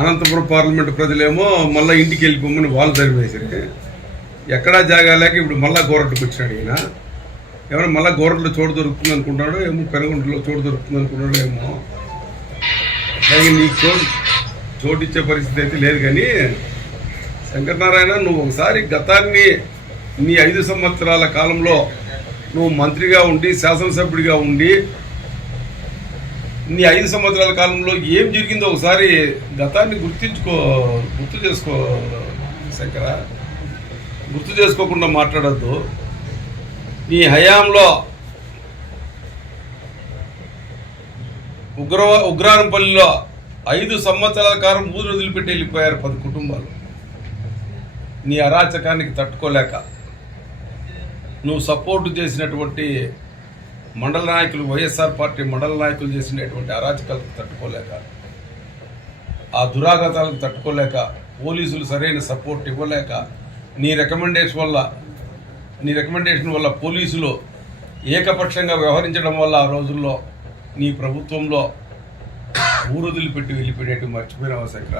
Anantapuram parliament ప్రజలేమో మళ్ళీ ఇంటికి వెళ్ళిపోమని వాళ్ళు తరివేసారు. ఎక్కడా జాగా లేక ఇప్పుడు మళ్ళీ గోరట్లకు వచ్చినాడు ఈయన. ఎవరైనా మళ్ళీ గోరట్లో చోటు దొరుకుతుంది అనుకుంటాడో ఏమో, పెనుగొండలో చోటు దొరుకుతుంది అనుకున్నాడో ఏమో. అలాగే నీకు చోటు ఇచ్చే పరిస్థితి అయితే లేదు. కానీ శంకరనారాయణ, నువ్వు ఒకసారి గతాన్ని, నీ 5 సంవత్సరాల కాలంలో నువ్వు మంత్రిగా ఉండి శాసనసభ్యుడిగా ఉండి నీ 5 సంవత్సరాల కాలంలో ఏం జరిగిందో ఒకసారి గతాన్ని గుర్తు చేసుకో శంకర. గుర్తు చేసుకోకుండా మాట్లాడద్దు. నీ హయాంలో ఉగ్రానంపల్లిలో 5 సంవత్సరాల కాలం ఊరు వదిలిపెట్టి వెళ్ళిపోయారు 10 కుటుంబాలు. నీ అరాచకానికి తట్టుకోలేక నువ్వు సపోర్టు చేసినటువంటి మండల నాయకులు, వైఎస్ఆర్ పార్టీ మండల నాయకులు చేసినటువంటి అరాచకాలకు తట్టుకోలేక, ఆ దురాఘాతాలకు తట్టుకోలేక, పోలీసులు సరైన సపోర్ట్ ఇవ్వలేక, నీ రికమెండేషన్ వల్ల పోలీసులు ఏకపక్షంగా వ్యవహరించడం వల్ల ఆ రోజుల్లో నీ ప్రభుత్వంలో ఊరు వదిలిపెట్టి వెళ్ళిపోయేట్టు మర్చిపోయినావా శంకర?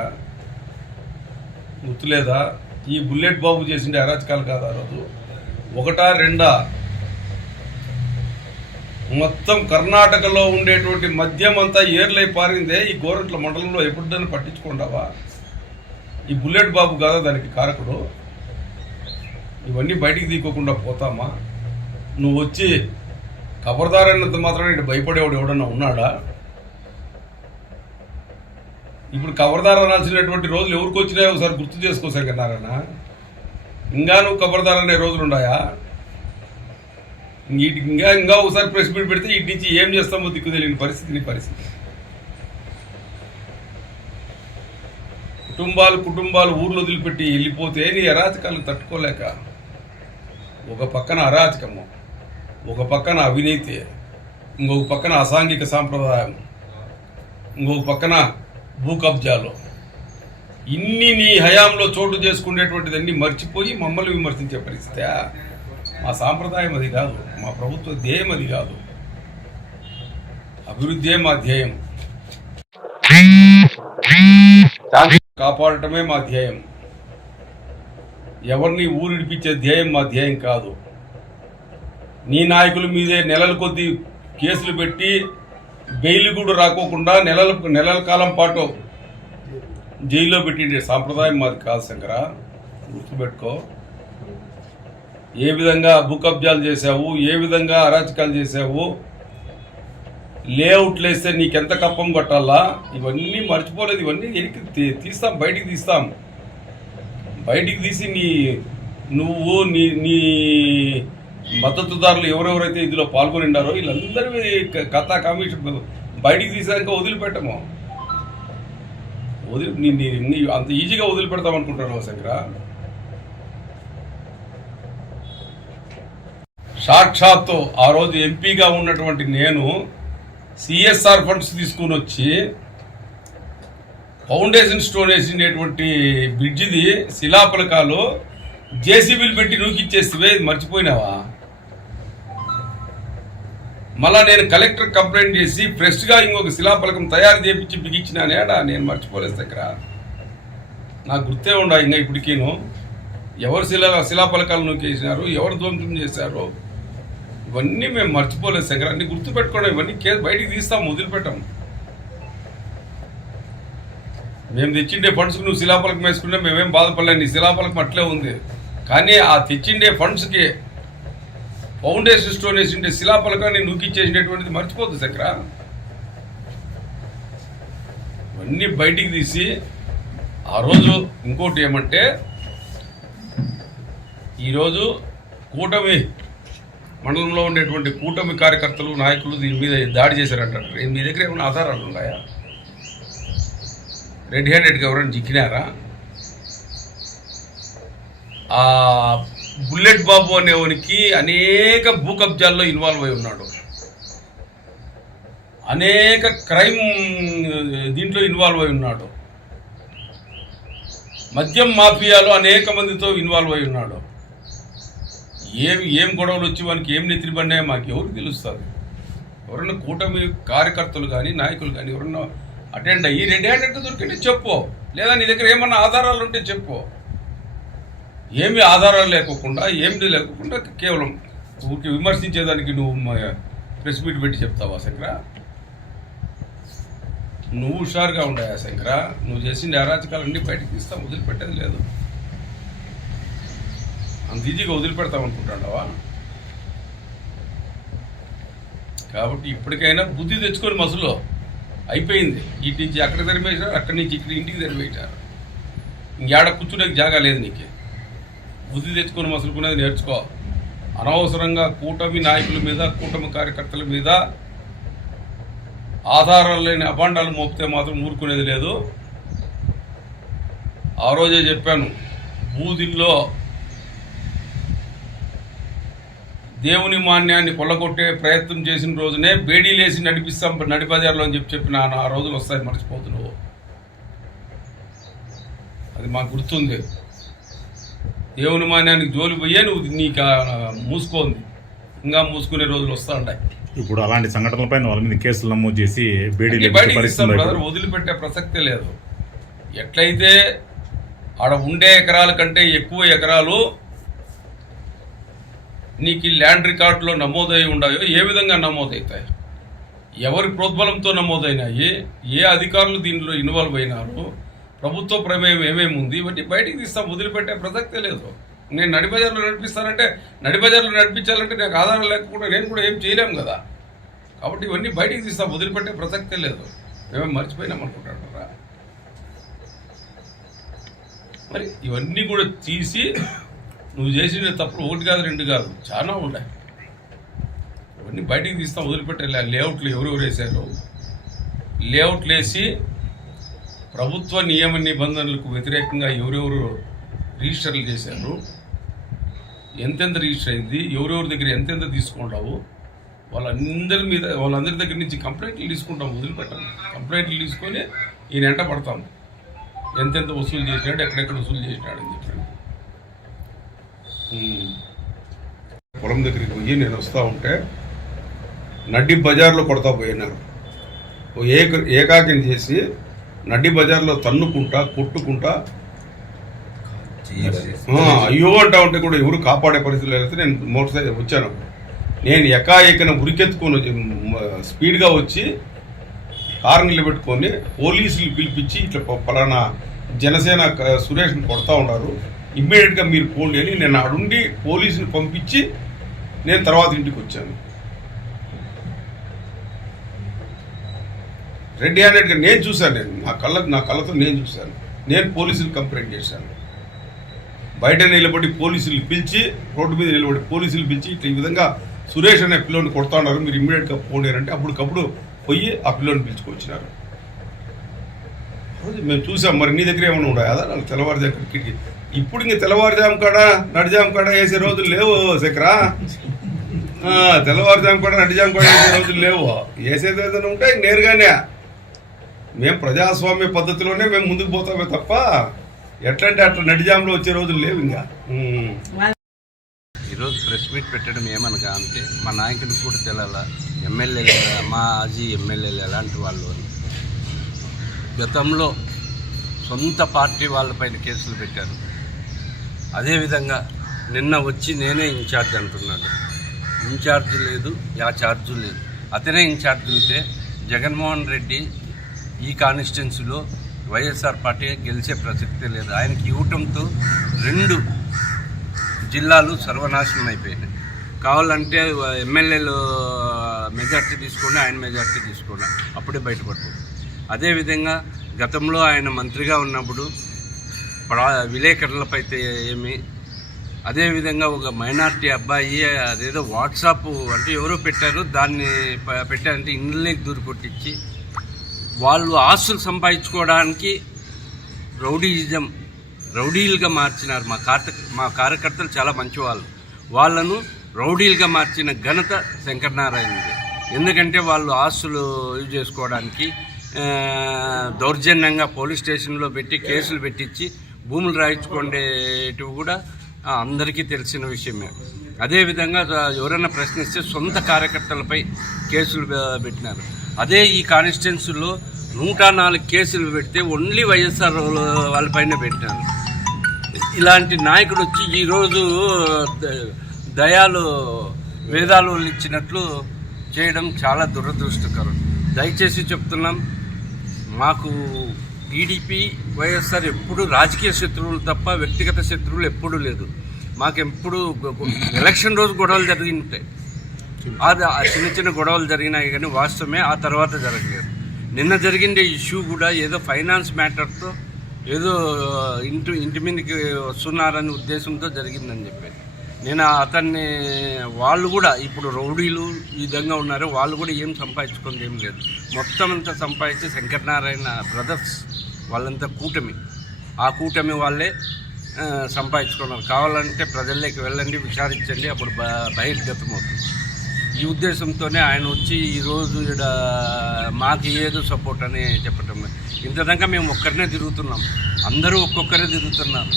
గుర్తులేదా? ఈ బుల్లెట్ బాబు చేసిండే అరాచకాలు కాదు ఆ రోజు. 1, 2 మొత్తం కర్ణాటకలో ఉండేటువంటి మద్యం అంతా ఏర్లై పారిందే ఈ గోరంట్ల మండలంలో ఎప్పుడైనా పట్టించుకుంటావా? ఈ బుల్లెట్ బాబు కాదా దానికి కారకుడు? ఇవన్నీ బయటికి తీసుకోకుండా పోతామా? నువ్వు వచ్చి ఖబర్దారైనంత మాత్రం ఇటు భయపడేవాడు ఎవడన్నా ఉన్నాడా? ఇప్పుడు ఖబర్దార్ అనాల్సినటువంటి రోజులు ఎవరికి వచ్చినాయో ఒకసారి గుర్తు చేసుకో శంకరనారాయణ. ఇంకా నువ్వు ఖబర్దార్ అనే రోజులు ఉన్నాయా? ఇంకా ఒకసారి ప్రెస్ మీట్ పెడితే ఇటు నుంచి ఏం చేస్తామో దిక్కు తెలియని పరిస్థితి నీ పరిస్థితి. కుటుంబాలు ఊర్లో వదిలిపెట్టి వెళ్ళిపోతే నీ అరాచకాలను తట్టుకోలేక, ఒక పక్కన అరాచకము, ఒక పక్కన అవినీతి, ఇంకొక పక్కన అసాంఘిక సాంప్రదాయం, ఇంకొక పక్కన భూ కబ్జాలు, ఇన్ని నీ హయాంలో చోటు చేసుకునేటువంటిదన్నీ మర్చిపోయి మమ్మల్ని విమర్శించే పరిస్థితి. మా సాంప్రదాయం అది కాదు, మా ప్రభుత్వ ధ్యేయం అది కాదు. అభివృద్ధే మా ధ్యేయం, కాపాడటమే మా ధ్యేయం. ఎవరిని ఊరిడిపించే ధ్యేయం మా ధ్యేయం కాదు. నీ నాయకుల మీదే నెలల కొద్దీ కేసులు పెట్టి బెయిల్ కూడా రాకోకుండా నెలల కాలం పాటు జైల్లో పెట్టిండే సాంప్రదాయం మాది కాదు శంకర. గుర్తుపెట్టుకో. ఏ విధంగా భూ కబ్జాలు చేశావు, ఏ విధంగా అరాచకాలు చేశావు, లేఅవుట్లు వేస్తే నీకెంత కప్పం కొట్టాలా, ఇవన్నీ మర్చిపోలేదు. ఇవన్నీ ఎనికి తీస్తాం, బయటికి తీస్తాం. బయటికి తీసి నువ్వు నీ మద్దతుదారులు ఎవరెవరైతే ఇందులో పాల్గొని ఉన్నారో వీళ్ళందరి కథా కమిషన్ బయటికి తీసాక వదిలిపెట్టము. అంత ఈజీగా వదిలిపెడతాం అనుకుంటున్నావు శంకర? సాక్షాత్తు ఆ రోజు ఎంపీగా ఉన్నటువంటి నేను సిఎస్ఆర్ ఫండ్స్ తీసుకుని వచ్చి ఫౌండేషన్ స్టోన్ వేసినటువంటి బ్రిడ్జిది శిలాఫలకాలు జేసీబీలు పెట్టి నూకిచ్చేస్తే మర్చిపోయినావా? మళ్ళా నేను కలెక్టర్ కంప్లైంట్ చేసి ఫ్రెష్గా ఇంకొక శిలాఫలకం తయారు చేయించి బిగించినానేడా? నేను మర్చిపోలేదు దగ్గర. నాకు గుర్తే ఉండా ఇంకా ఇప్పటికీను. ఎవరు శిలాఫలకాలు నూకేసినారు, ఎవరు ధ్వంసం చేశారు, ఇవన్నీ మేము మర్చిపోలేదు శంకర్. అన్ని గుర్తుపెట్టుకోవడం. ఇవన్నీ కేసు బయటికి తీస్తాం, వదిలిపెట్టాం. మేము తెచ్చిండే ఫండ్స్కి నువ్వు శిలాఫలకం వేసుకుంటే మేమేం బాధపడలేదు. నీ శిలాఫలకం అట్లే ఉంది. కానీ ఆ తెచ్చిండే ఫండ్స్కి ఫౌండేషన్ స్టోన్ వేసిండే శిలాఫలకాన్ని నూకిచ్చేసినటువంటిది మర్చిపోద్దు శంకర. ఇవన్నీ బయటికి తీసి ఆ రోజు ఇంకోటి ఏమంటే, ఈరోజు కూటమి మండలంలో ఉండేటువంటి కూటమి కార్యకర్తలు, నాయకులు దీని మీద దాడి చేశారంటారు. మీ దగ్గర ఏమైనా ఆధారాలు ఉన్నాయా? రెడ్ హ్యాండెడ్గా ఎవరైనా చిక్కినారా? ఆ బుల్లెట్ బాబు అనేవానికి అనేక భూ కబ్జాల్లో ఇన్వాల్వ్ అయి ఉన్నాడు. అనేక క్రైమ్ దీంట్లో ఇన్వాల్వ్ అయి ఉన్నాడు. మద్యం మాఫియాలో అనేక మందితో ఇన్వాల్వ్ అయి ఉన్నాడు. ఏం గొడవలు వచ్చి వానికి ఏం నెత్తిరిపడినాయో మాకు ఎవరికి తెలుస్తుంది? ఎవరన్నా కూటమి కార్యకర్తలు కానీ నాయకులు కానీ ఎవరన్నా అటెండ్ అయ్యి రెడ్ హ్యాండెడ్గా దొరికింటే చెప్పు. లేదా నీ దగ్గర ఏమన్నా ఆధారాలు ఉంటే చెప్పు. ఏమి ఆధారాలు లేకోకుండా ఏమిటి లేకోకుండా కేవలం ఊరికి విమర్శించేదానికి నువ్వు ప్రెస్ మీట్ పెట్టి చెప్తావా శంకర? నువ్వు హుషారుగా ఉండయా శంకర? నువ్వు చేసిన అరాచకాలన్నీ బయటకు తీస్తావు, వదిలిపెట్టేది లేదు. అంత ఈజీగా వదిలిపెడతావు అనుకుంటావా? కాబట్టి ఇప్పటికైనా బుద్ధి తెచ్చుకొని మసులో అయిపోయింది. ఇటు నుంచి అక్కడ తరిమేశారు, అక్కడి నుంచి ఇక్కడ ఇంటికి తరిమేశారు. ఇంకేడ కూర్చునే జాగా లేదు నీకు. బుద్ధి తెచ్చుకొని మసులుకునేది నేర్చుకో. అనవసరంగా కూటమి నాయకుల మీద, కూటమి కార్యకర్తల మీద ఆధారాలు లేని అభాండాలు మోపితే మాత్రం ఊరుకునేది లేదు. ఆ రోజే చెప్పాను, బూదిల్లో దేవుని మాన్యాన్ని కొల్లగొట్టే ప్రయత్నం చేసిన రోజునే బేడీలేసి నడిపిస్తాం నడిబజార్లో అని చెప్పిన ఆ రోజులు వస్తాయి, మర్చిపోతున్నావు. అది మాకు గుర్తుంది. దేవుని మాన్యానికి జోలి పోయే నువ్వు నీకు మూసుకోంది, ఇంకా మూసుకునే రోజులు వస్తూ ఉంటాయి. ఇప్పుడు అలాంటి సంఘటనలపై వాళ్ళ మీద కేసులు నమోదు చేసి బయటికి ఇస్తాం బ్రదర్, వదిలిపెట్టే ప్రసక్తే లేదు. ఎట్లయితే ఆడ ఉండే ఎకరాల కంటే ఎక్కువ ఎకరాలు నీకు ల్యాండ్ రికార్డులో నమోదై ఉన్నాయో ఏ విధంగా నమోదవుతాయి, ఎవరి ప్రోద్బలంతో నమోదైనాయి, ఏ అధికారులు దీనిలో ఇన్వాల్వ్ అయినారు, ప్రభుత్వ ప్రమేయం ఏమేమి ఉంది, ఇవన్నీ బయటికి తీస్తాం, వదిలిపెట్టే ప్రసక్తే లేదు. నేను నడిబజార్లో నడిపిస్తానంటే నడిబజార్లో నడిపించాలంటే నాకు ఆధారం లేకుండా నేను కూడా ఏం చేయలేము కదా. కాబట్టి ఇవన్నీ బయటికి తీస్తాం, వదిలిపెట్టే ప్రసక్తే లేదు. మేమేం మర్చిపోయినామనుకుంటారా? మరి ఇవన్నీ కూడా తీసి నువ్వు చేసిన తప్పులు ఒకటి కాదు రెండు కాదు చాలా ఉన్నాయి. ఇవన్నీ బయటికి తీస్తాం, వదిలిపెట్టే. లేఅవుట్లు ఎవరెవరు వేశారు, లేఅవుట్లు వేసి ప్రభుత్వ నియమ నిబంధనలకు వ్యతిరేకంగా ఎవరెవరు రిజిస్టర్లు చేశారు, ఎంతెంత రిజిస్టర్ అయింది, ఎవరెవరి దగ్గర ఎంతెంత తీసుకుంటావు, వాళ్ళందరి దగ్గర నుంచి కంప్లైంట్లు తీసుకుంటాం, వదిలిపెట్టాం. కంప్లైంట్లు తీసుకొని ఈయన ఎంట పడతాం, ఎంతెంత వసూలు చేసినాడు, ఎక్కడెక్కడ వసూలు చేసినాడు అని చెప్పాడు. పొలం దగ్గరికి పోయి నేను వస్తూ ఉంటే నడ్డి బజార్లో కొడతా పోయినారు. ఏకాకిని చేసి నడ్డి బజార్లో తన్నుకుంటా కొట్టుకుంటా అయ్యో అంటా ఉంటే కూడా ఎవరు కాపాడే పరిస్థితులు వెళ్తే నేను మోటార్ సైకిల్ వచ్చాను. నేను ఎకాఎకన ఉరికెత్తుకొని స్పీడ్గా వచ్చి కారు నిలబెట్టుకొని పోలీసులు పిలిపించి ఇట్లా పలానా జనసేన సురేష్ని కొడతా ఉన్నారు, ఇమ్మీడియట్గా మీరు పోండి అని నేను అడుండి పోలీసుని పంపించి నేను తర్వాత ఇంటికి వచ్చాను. రెడ్ హ్యాండెడ్గా నేను చూశాను, నేను నా కళ్ళతో నేను చూశాను. నేను పోలీసులు కంప్లైంట్ చేశాను. బయట నిలబడి పోలీసులు పిలిచి, రోడ్డు మీద నిలబడి పోలీసులు పిలిచి ఇట్లా ఈ విధంగా సురేష్ అనే పిల్లోని కొడతా ఉన్నారు, మీరు ఇమ్మీడియట్గా పోండి అంటే అప్పటికప్పుడు పోయి ఆ పిల్లోని పిలుచుకొచ్చినారు. మేము చూసాం. మరి నీ దగ్గర ఏమైనా ఉన్నాయి అదా తెల్లవారుజాము క్రికెట్కి? ఇప్పుడు ఇంక తెల్లవారుజాము కాడ నడిజాము కాడ వేసే రోజులు లేవు శేఖరా. తెల్లవారుజాము కాడ నడిజాము కాడ వేసే రోజులు లేవు. వేసేది ఏదైనా ఉంటే నేరుగానే మేము ప్రజాస్వామ్య పద్ధతిలోనే మేము ముందుకు పోతామే తప్ప ఎట్లంటే అట్లా నడిజాములో వచ్చే రోజులు లేవు. ఇంకా ఈరోజు ప్రెస్ మీట్ పెట్టడం ఏమనగా అంటే మా నాయకుడికి కూడా తెలాల, ఎమ్మెల్యేలు మాజీ ఎమ్మెల్యేలు ఎలాంటి వాళ్ళు అని. గతంలో సొంత పార్టీ వాళ్ళపైన కేసులు పెట్టారు. అదేవిధంగా నిన్న వచ్చి నేనే ఇన్ఛార్జ్ అంటున్నాడు. ఇన్ఛార్జ్ లేదు, యా ఛార్జు లేదు. అతనే ఇన్ఛార్జ్ ఉంటే జగన్మోహన్ రెడ్డి ఈ కాన్స్టిట్యున్సీలో వైఎస్ఆర్ పార్టీ గెలిచే ప్రసక్తే లేదు. ఆయనకి ఇవ్వటంతో 2 జిల్లాలు సర్వనాశనం అయిపోయినాయి. కావాలంటే ఎమ్మెల్యేలు మెజార్టీ తీసుకొని ఆయన మెజార్టీ తీసుకొని అప్పుడే బయటపడుతుంది. అదేవిధంగా గతంలో ఆయన మంత్రిగా ఉన్నప్పుడు విలేకరులపై ఏమి, అదేవిధంగా ఒక మైనార్టీ అబ్బాయి అదేదో వాట్సాప్ అంటే ఎవరో పెట్టారు, దాన్ని పెట్టారంటే ఇండ్లకి దూరి కొట్టించి వాళ్ళు ఆస్తులు సంపాదించుకోవడానికి రౌడీలుగా మార్చినారు. మా కార్యకర్తలు చాలా మంచివాళ్ళు, వాళ్ళను రౌడీలుగా మార్చిన ఘనత శంకరనారాయణది. ఎందుకంటే వాళ్ళు ఆస్తులు యూజ్ చేసుకోవడానికి దౌర్జన్యంగా పోలీస్ స్టేషన్లో పెట్టి కేసులు పెట్టించి భూములు రాయించుకునేటివి కూడా అందరికీ తెలిసిన విషయమే. అదేవిధంగా ఎవరైనా ప్రశ్నిస్తే సొంత కార్యకర్తలపై కేసులు పెట్టినారు. అదే ఈ కాన్స్టిట్యున్సీలో 104 కేసులు పెడితే ఓన్లీ వైఎస్ఆర్ వాళ్ళపైన పెట్టారు. ఇలాంటి నాయకుడు వచ్చి ఈరోజు దయాలు వేదాలు ఇచ్చినట్లు చేయడం చాలా దురదృష్టకరం. దయచేసి చెప్తున్నాం, మాకు టీడీపీ వైఎస్ఆర్ ఎప్పుడు రాజకీయ శత్రువులు తప్ప వ్యక్తిగత శత్రువులు ఎప్పుడూ లేదు. మాకెప్పుడు ఎలక్షన్ రోజు గొడవలు జరిగినాయి, అది చిన్న చిన్న గొడవలు జరిగినాయి కానీ వాస్తవమే, ఆ తర్వాత జరగలేదు. నిన్న జరిగిండే ఇష్యూ కూడా ఏదో ఫైనాన్స్ మ్యాటర్తో ఏదో ఇంటి మీదకి వస్తున్నారనే ఉద్దేశంతో జరిగిందని చెప్పారు. నేను అతన్ని వాళ్ళు కూడా ఇప్పుడు రౌడీలు ఈ విధంగా ఉన్నారు, వాళ్ళు కూడా ఏం సంపాదించుకుంది ఏం లేదు. మొత్తం అంతా సంపాదించి శంకరనారాయణ బ్రదర్స్ వాళ్ళంతా కూటమి, ఆ కూటమి వాళ్ళే సంపాదించుకున్నారు. కావాలంటే ప్రజల్లోకి వెళ్ళండి, విచారించండి, అప్పుడు బహిర్గతం అవుతుంది. ఈ ఉద్దేశంతోనే ఆయన వచ్చి ఈరోజు ఇక్కడ మాకు ఏదో సపోర్ట్ అని చెప్పటం. ఇంతదాకా మేము ఒక్కరినే తిరుగుతున్నాం, అందరూ ఒక్కొక్కరే తిరుగుతున్నారు.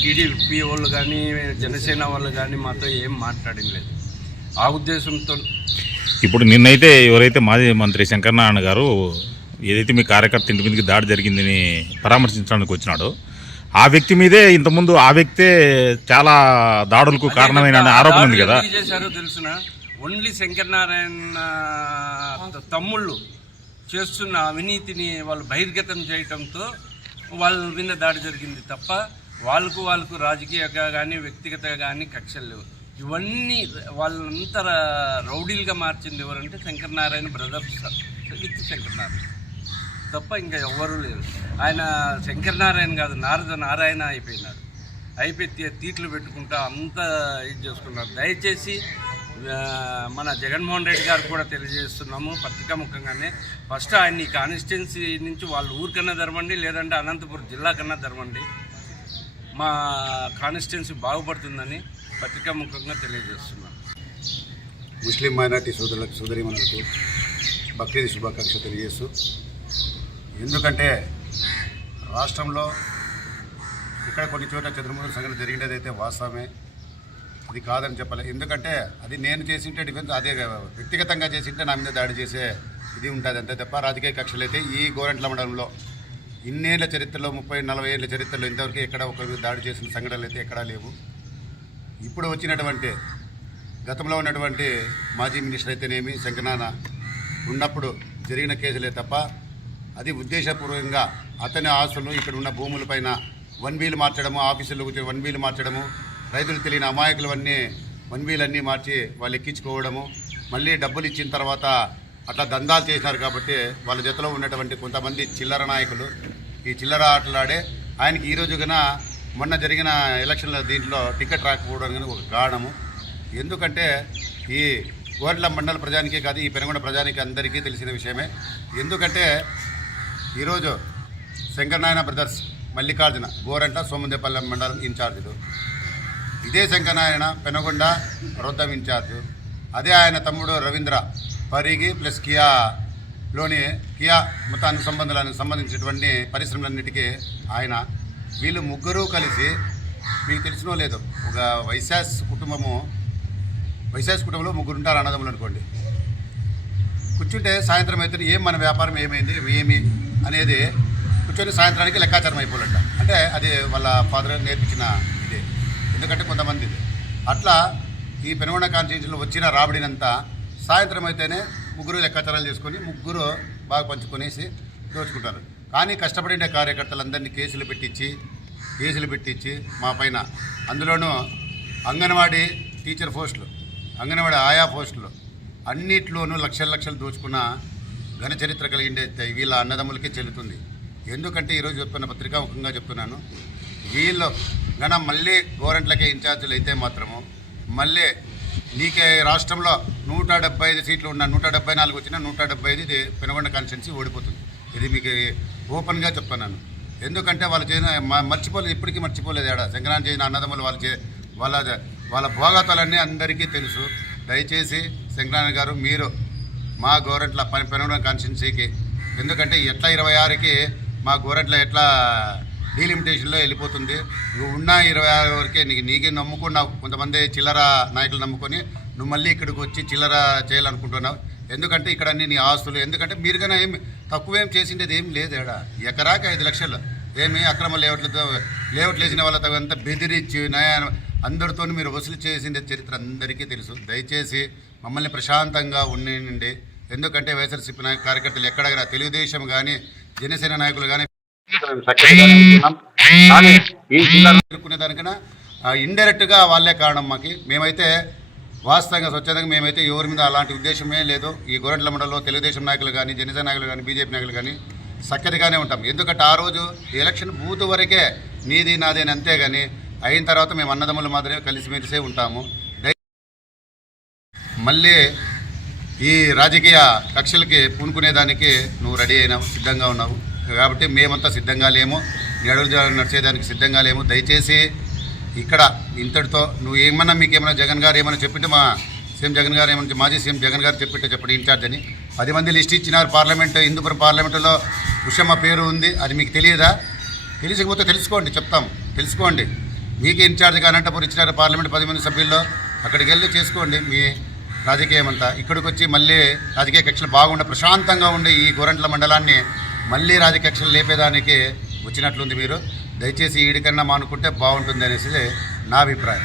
టీడీపీ వాళ్ళు కానీ జనసేన వాళ్ళు కానీ మాతో ఏం మాట్లాడలేదు. ఆ ఉద్దేశంతో ఇప్పుడు నిన్నైతే ఎవరైతే మాజీ మంత్రి శంకరనారాయణ గారు ఏదైతే మీ కార్యకర్త ఇంటి మీదకి దాడి జరిగిందని పరామర్శించడానికి వచ్చినాడో ఆ వ్యక్తి మీదే ఇంతకుముందు ఆ వ్యక్తే చాలా దాడులకు కారణమైన ఆరోపణ ఉంది కదా. చేశారో తెలిసిన ఓన్లీ శంకరనారాయణ తమ్ముళ్ళు చేస్తున్న అవినీతిని వాళ్ళు బహిర్గతం చేయటంతో వాళ్ళ మీద దాడి జరిగింది తప్ప వాళ్ళకు రాజకీయంగా కానీ వ్యక్తిగతంగా కానీ కక్షలు లేవు. ఇవన్నీ వాళ్ళంతా రౌడీలుగా మార్చింది ఎవరంటే శంకరనారాయణ బ్రదర్స్ విత్ శంకరనారాయణ తప్ప ఇంకా ఎవ్వరూ లేరు. ఆయన శంకరనారాయణ కాదు, నారాయణ అయిపోయినాడు. అయిపోయి తీట్లు పెట్టుకుంటా అంతా ఇది చేసుకున్నారు. దయచేసి మన జగన్మోహన్ రెడ్డి గారు కూడా తెలియజేస్తున్నాము పత్రికాముఖంగానే, ఫస్ట్ ఆయన ఈ కాన్స్టిట్యున్సీ నుంచి వాళ్ళ ఊరికన్నా ధరమండి, లేదంటే అనంతపురం జిల్లా కన్నా ధరమండి, మా కాన్స్టిట్యున్సీ బాగుపడుతుందని పత్రికాముఖంగా తెలియజేస్తున్నాం. ముస్లిం మైనార్టీ సోదరీమణులకు బక్రీద్ శుభాకాంక్షలు తెలియజేస్తూ, ఎందుకంటే రాష్ట్రంలో ఇక్కడ కొన్ని చోట్ల చంద్రమూర్తి సంఘటన జరిగినదైతే వాస్తవమే, అది కాదని చెప్పాలి. ఎందుకంటే అది నేను చేసింటే డిఫెన్స్, అదే వ్యక్తిగతంగా చేసింటే నా మీద దాడి చేసే ఇది ఉంటుంది అంతే తప్ప రాజకీయ కక్షలు అయితే ఈ గోరంట్ల మండలంలో ఇన్నేళ్ల చరిత్రలో 30-40 ఏళ్ల చరిత్రలో ఇంతవరకు ఎక్కడ ఒకరు దాడి చేసిన సంఘటనలు అయితే ఎక్కడా లేవు. ఇప్పుడు వచ్చినటువంటి గతంలో ఉన్నటువంటి మాజీ మినిస్టర్ అయితేనేమి శంకరనారాయణ ఉన్నప్పుడు జరిగిన కేసులే తప్ప అది ఉద్దేశపూర్వకంగా అతని ఆస్తులు ఇక్కడ ఉన్న భూములపైన 1 వీలు మార్చడము, ఆఫీసుల్లో కూర్చొని 1 వీలు మార్చడము, రైతులు తెలియని అమాయకులు 1 వీలు అన్నీ మార్చి వాళ్ళు ఎక్కించుకోవడము, మళ్ళీ డబ్బులు ఇచ్చిన తర్వాత అట్లా దందాలు చేసినారు. కాబట్టి వాళ్ళ జతలో ఉన్నటువంటి కొంతమంది చిల్లర నాయకులు ఈ చిల్లర ఆటలాడే ఆయనకి ఈరోజు కన్నా మొన్న జరిగిన ఎలక్షన్ల దీంట్లో టికెట్ రాకపోవడం కానీ ఒక కారణము. ఎందుకంటే ఈ గోరంట్ల మండల ప్రజానికే కాదు, ఈ పెనుగొండ ప్రజానికి అందరికీ తెలిసిన విషయమే. ఎందుకంటే ఈరోజు శంకరనారాయణ బ్రదర్స్ మల్లికార్జున గోరంట్ల సోమందేపల్లి మండలం ఇన్ఛార్జీలు, ఇదే శంకరనారాయణ పెనుగొండ రొద్దం ఇన్ఛార్జు, అదే ఆయన తమ్ముడు రవీంద్ర పరిగి ప్లస్ కియాలోని కియా మొత్తానికి సంబంధించినటువంటి పరిశ్రమలన్నిటికీ ఆయన. వీళ్ళు ముగ్గురు కలిసి, మీకు తెలిసినో లేదు, ఒక వైశాస్ కుటుంబంలో ముగ్గురు ఉంటారు అన్నదమ్ములు అనుకోండి. కూర్చుంటే సాయంత్రం అయితే ఏం మన వ్యాపారం ఏమైంది ఏమి అనేది కూర్చొని సాయంత్రానికి లెక్కాచారం అయిపోలేట. అంటే అది వాళ్ళ ఫాదర్ నేర్పించిన ఇదే. ఎందుకంటే కొంతమంది అట్లా ఈ పెనుగొండ కాన్స్టిట్యూన్సీలో వచ్చిన రాబడినంతా సాయంత్రం అయితేనే ముగ్గురు లెక్కాచారాలు చేసుకొని ముగ్గురు బాగా పంచుకొనేసి దోచుకుంటారు. కానీ కష్టపడిన కార్యకర్తలందరినీ కేసులు పెట్టించి మా పైన, అందులోనూ అంగన్వాడీ టీచర్ పోస్టులు, అంగన్వాడీ ఆయా పోస్టులు అన్నిట్లోనూ లక్షలు దోచుకున్న ఘన చరిత్ర కలిగిండే వీళ్ళ అన్నదమ్ములకే చెల్లుతుంది. ఎందుకంటే ఈరోజు చెప్తున్న పత్రికాముఖంగా చెప్తున్నాను, వీళ్ళు గన మళ్ళీ గోరంట్లకే ఇన్ఛార్జీలు అయితే మాత్రము మళ్ళీ నీకే రాష్ట్రంలో 175 సీట్లు ఉన్న 174 వచ్చినా 175 ఇది పెనుగొండ కాన్స్టిట్యున్సీ ఓడిపోతుంది. ఇది మీకు ఓపెన్గా చెప్తున్నాను. ఎందుకంటే వాళ్ళు చేసిన మర్చిపోలేదు, ఇప్పటికీ మర్చిపోలేదు. శంకరాన్ని చేసిన అన్నదమ్ములు వాళ్ళ భోగాతాలన్నీ అందరికీ తెలుసు. దయచేసి శంకరాన్ని గారు మీరు మా గోరంట్ల పెనుగొండ కాన్స్టిట్యున్సీకి, ఎందుకంటే ఎట్లా 26కి మా గోరంట్ల ఎట్లా డీలిమిటేషన్లో వెళ్ళిపోతుంది, నువ్వు ఉన్న 26 వరకే నీకే నమ్ముకున్నావు. కొంతమంది చిల్లర నాయకులు నమ్ముకొని నువ్వు మళ్ళీ ఇక్కడికి వచ్చి చిల్లర చేయాలనుకుంటున్నావు. ఎందుకంటే ఇక్కడ అన్ని నీ ఆస్తులు, ఎందుకంటే మీరు కన్నా ఏమి తక్కువేం చేసిండేది ఏం లేదు ఏడా. ఎకరాకి 5 లక్షలు ఏమి అక్రమ లేఅవుట్లతో లేఅవుట్లు వేసిన వాళ్ళతో అంతా బెదిరించి అందరితో మీరు వసూలు చేసిండే చరిత్ర అందరికీ తెలుసు. దయచేసి మమ్మల్ని ప్రశాంతంగా ఉండండి. ఎందుకంటే వైఎస్ఆర్సీపీ కార్యకర్తలు ఎక్కడ తెలుగుదేశం కానీ జనసేన నాయకులు కానీ ఈ జిల్లా దానికన్నా ఇండైరెక్ట్గా వాళ్ళే కారణం మాకు. మేమైతే వాస్తవంగా స్వచ్ఛందంగా మేమైతే ఎవరి మీద అలాంటి ఉద్దేశమే లేదు. ఈ గోరంట్ల మండలంలో తెలుగుదేశం నాయకులు కానీ జనసేన నాయకులు కానీ బీజేపీ నాయకులు కానీ సఖ్యతగానే ఉంటాం. ఎందుకంటే ఆ రోజు ఎలక్షన్ బూత్ వరకే నీది నాది అని, అంతేగాని అయిన తర్వాత మేము అన్నదమ్ముల మాదిరిగా కలిసిమెలిసే ఉంటాము. మళ్ళీ ఈ రాజకీయ కక్షలకి పూనుకునేదానికి నువ్వు రెడీ అయినావు, సిద్ధంగా ఉన్నావు కాబట్టి మేమంతా సిద్ధంగా లేము, నీ అడుగులు నడిచేదానికి సిద్ధంగా లేము. దయచేసి ఇక్కడ ఇంతటితో నువ్వు ఏమన్నా మీకేమైనా జగన్ గారు ఏమైనా చెప్పింటే మా సీఎం జగన్ గారు ఏమైనా మాజీ సీఎం జగన్ గారు చెప్పింటే చెప్పండి ఇన్ఛార్జ్ అని. 10 మంది లిస్ట్ ఇచ్చినారు పార్లమెంట్, హిందూపురం పార్లమెంటులో ఉషమ్మ పేరు ఉంది. అది మీకు తెలియదా? తెలియకపోతే తెలుసుకోండి, చెప్తాం, తెలుసుకోండి. మీకు ఇన్ఛార్జ్గా అనంతపురం ఇచ్చినారు పార్లమెంట్ 10 మంది సభ్యుల్లో, అక్కడికి వెళ్ళి చేసుకోండి మీ రాజకీయం అంతా. ఇక్కడికి వచ్చి మళ్ళీ రాజకీయ కక్షలు బాగుండే ప్రశాంతంగా ఉండే ఈ గోరంట్ల మండలాన్ని మళ్ళీ రాజకీయ కక్షలు లేపేదానికి వచ్చినట్లుంది. మీరు దయచేసి ఈడికన్నా మానుకుంటే బాగుంటుంది అనేసి నా అభిప్రాయం.